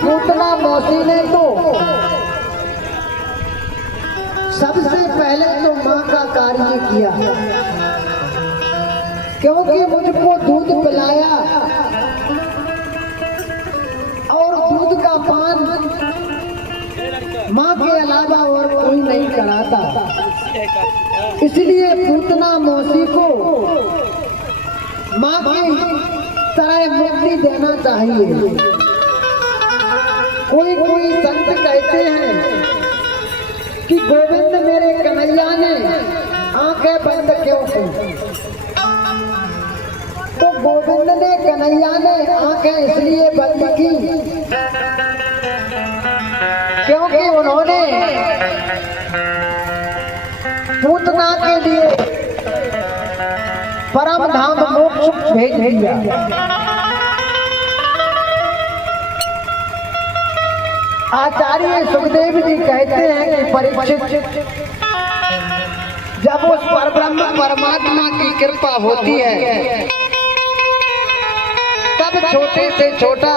पूतना मौसी ने तो सबसे पहले तो माँ का कार्य किया, क्योंकि मुझको दूध पिलाया और दूध का पान माँ के अलावा और कोई नहीं कराता। इसलिए पूतना मौसी को माँ की तरह मुक्ति देना चाहिए। कोई संत कहते हैं कि गोविंद मेरे कन्हैया ने आंखें बंद क्यों की? तो गोविंद ने कन्हैया ने आंखें इसलिए बंद की क्योंकि उन्होंने पूतना के लिए परम धाम मोक्ष भेज दिया। आचार्य सुखदेव जी कहते हैं कि परीक्षित, जब उस परब्रह्म परमात्मा की कृपा होती है तब छोटे से छोटा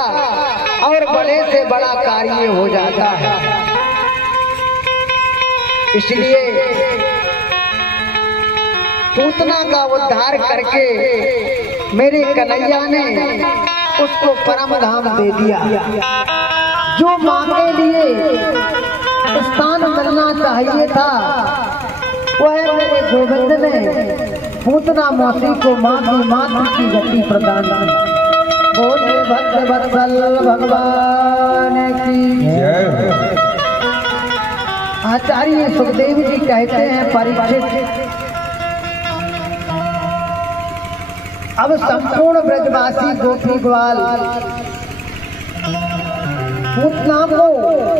और बड़े से बड़ा कार्य हो जाता है। इसलिए पूतना का उद्धार करके मेरे कन्हैया ने उसको परम धाम दे दिया। जो माँ के लिए स्थान मिलना चाहिए था वह मेरे गोविंद ने पूतना मौसी को माँ की मातृ की गति प्रदान की। बोले भक्त वत्सल भगवान की जय। आचार्य सुखदेव जी कहते हैं परीक्षित, अब संपूर्ण ब्रजवासी गोपी ग्वाल पूतना को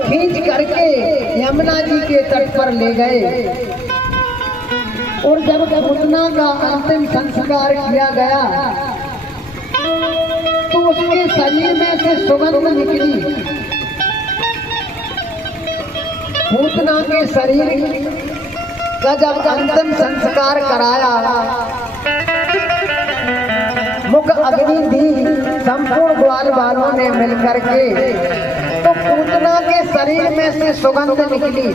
खींच करके यमुना जी के तट पर ले गए और जब पूतना का अंतिम संस्कार किया गया तो उसके शरीर में से सुगंध निकली। पूतना के शरीर का जब अंतिम संस्कार कराया, मुख अग्नि दी संपूर्ण ग्वाल वालों ने मिलकर के, तो पूतना के शरीर में से सुगंध निकली।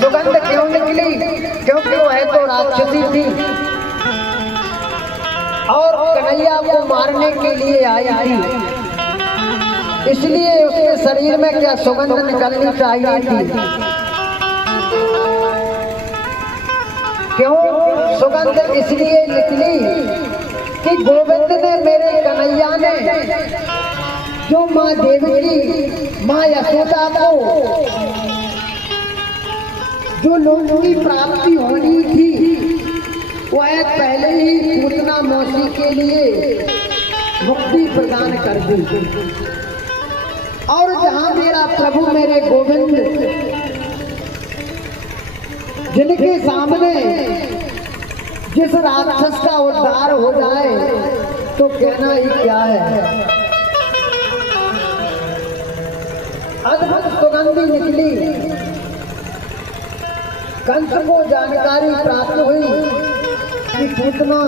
सुगंध क्यों निकली? क्योंकि वह तो राक्षसी थी और कन्हैया को मारने के लिए आई थी। इसलिए उसके शरीर में क्या सुगंध निकलनी चाहिए थी। क्यों सुगंध इसलिए निकली कि गोविंद ने मेरे कन्हैया ने जो माँ देवकी माँ यशोदा को जो लोगों की प्राप्ति होनी थी वह पहले ही पूतना मौसी के लिए मुक्ति प्रदान कर दी। और जहाँ मेरा प्रभु मेरे गोविंद जिनके सामने जिस राक्षस का उद्धार हो जाए तो कहना ही क्या है। अद्भुत सुगंधी निकली। कंस को जानकारी प्राप्त हुई कि पूतना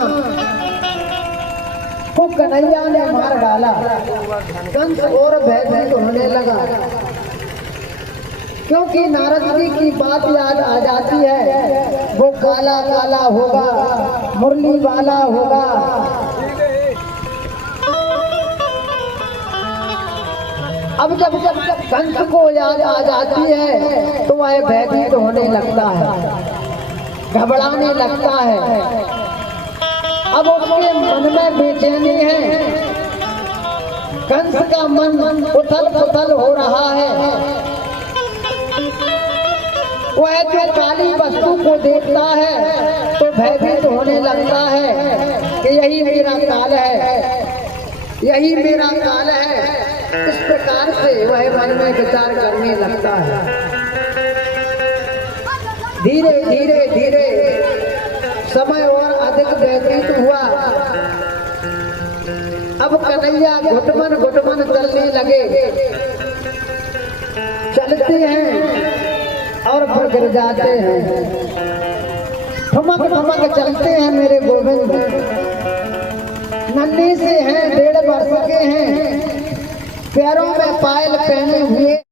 को कन्हैया ने मार डाला। कंस और भयभीत होने लगा क्योंकि नारद जी की बात याद आ जाती है, वो काला काला होगा, मुरली वाला होगा। अब जब कंस को याद आ जाती है तो वह भयभीत होने लगता है, घबराने लगता है। अब उसके मन में बेचैनी है, कंस का मन उथल पुथल हो रहा है। वह जो काली वस्तु को देखता है तो भयभीत होने लगता है कि यही मेरा काल है, यही मेरा काल है। इस प्रकार से वह मन में विचार करने लगता है। धीरे धीरे धीरे समय और अधिक व्यतीत हुआ। अब कन्हैया घुटमन चलने लगे। चलते हैं और फिर गिर जाते हैं, ठुमक ठुमक चलते हैं मेरे गोविंद। नन्ही से हैं, 1.5 वर्ष के हैं, पैरों में पायल पहने हुए